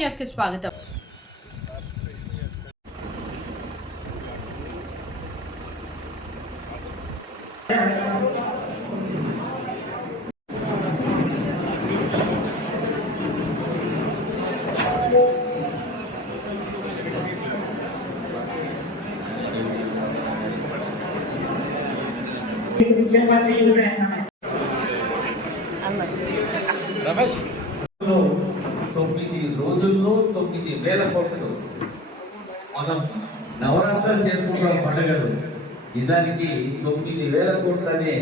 News కి స్వాగతం. రమేష్ 9 రోజుల్లో 9,000 కోట్లు మనం నవరాత్రులు చేసుకుంటున్న పండుగలు నిజానికి 9,000 కోట్లు అనే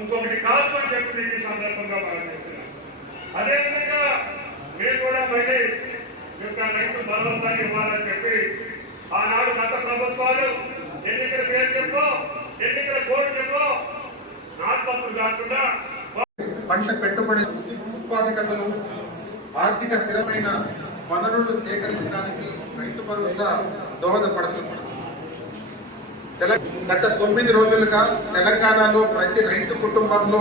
ఇంకొకటి కాదు అని చెప్పి ఈ సందర్భంగా మనం చేస్తున్నాం. అదేవిధంగా మీరు కూడా మళ్ళీ రైతు భరోసాని ఇవ్వాలని చెప్పి ఆనాడు గత ప్రభుత్వాలు ఎన్నికల పేరు చెప్పో ఎన్నికల కోడ్ చెప్పో నాటుపత్రులు కాకుండా పంట పెట్టుబడి ఉత్పాదకతలు ఆర్థిక స్థిరమైన వనరులు సేకరించడానికి రైతు భరోసా దోహదపడుతుంది. గత 9 రోజులుగా తెలంగాణలో ప్రతి రైతు కుటుంబంలో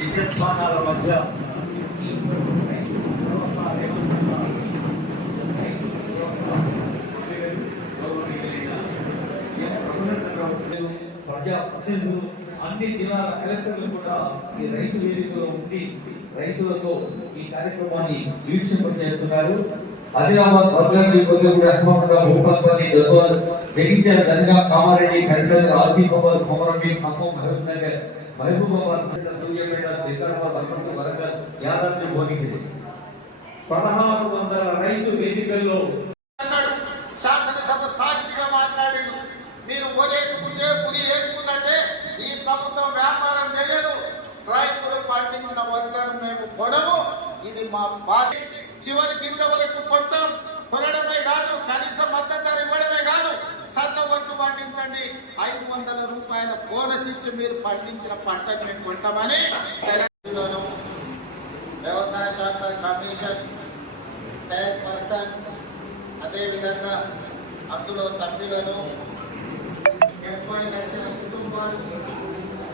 విద్యుత్మానాల మధ్య ప్రజాప్రతినిధులు అన్ని జిల్లాల కలెక్టర్లు కూడా ఈ రైతు వేదికలో ఉండి రైతులతో ఈ కార్యక్రమాన్ని వీక్షింపజేస్తున్నారు. ఆదిలాబాద్, భద్రాద్రి కొత్తగూడెం, హనుమకొండ, భూపాలపల్లి, గద్వాల్, జగిత్యాల, జనగాం, కామారెడ్డి, కరీంనగర్, ఆసిఫాబాద్, కొమరంభీం, ఖమ్మం, మహబూబ్నగర్, మహబూబాబాద్, సూర్యాపేట, వికారాబాద్, అప్పటి వరంగల్, యాదాద్రి, భువనగిరి 1600 రైతు వేదికల్లో శాసనసభ సాక్షిగా మాట్లాడాడు. మీరు ఓలేసుకుంటే పులి వేసుకున్నట్టే ఈ ప్రభుత్వం వ్యాపారం చేయదు. రైతులు పండించిన వడ్లను మేము కొనము. ఇది మా బాధ్యత. చివరి గింజ వరకు కొంటాం. కొనడమే కాదు, కనీస మద్దతు ధర ఇవ్వడమే కాదు, సన్న వడ్లు పండించండి, 500 రూపాయల బోనస్ ఇచ్చి మీరు పండించిన పంటను మేము కొంటామని తెలంగాణలోను వ్యవసాయ శాఖ కమిషన్ చైర్పర్సన్ అదేవిధంగా అందులో సభ్యులను 70 లక్షల కుటుంబాలు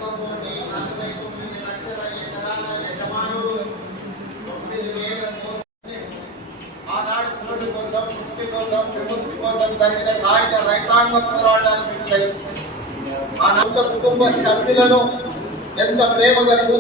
1,49 లక్షల ఎకరాల యజమానులు 9,000 ఆనాడు కోటి కోసం ముక్తి కోసం విముక్తి కోసం జరిగిన సాయుధ రైతాంగ పోరాటాన్ని మీకు తెలుసు. ఆ కుటుంబ సభ్యులను ఎంత ప్రేమ కలుగు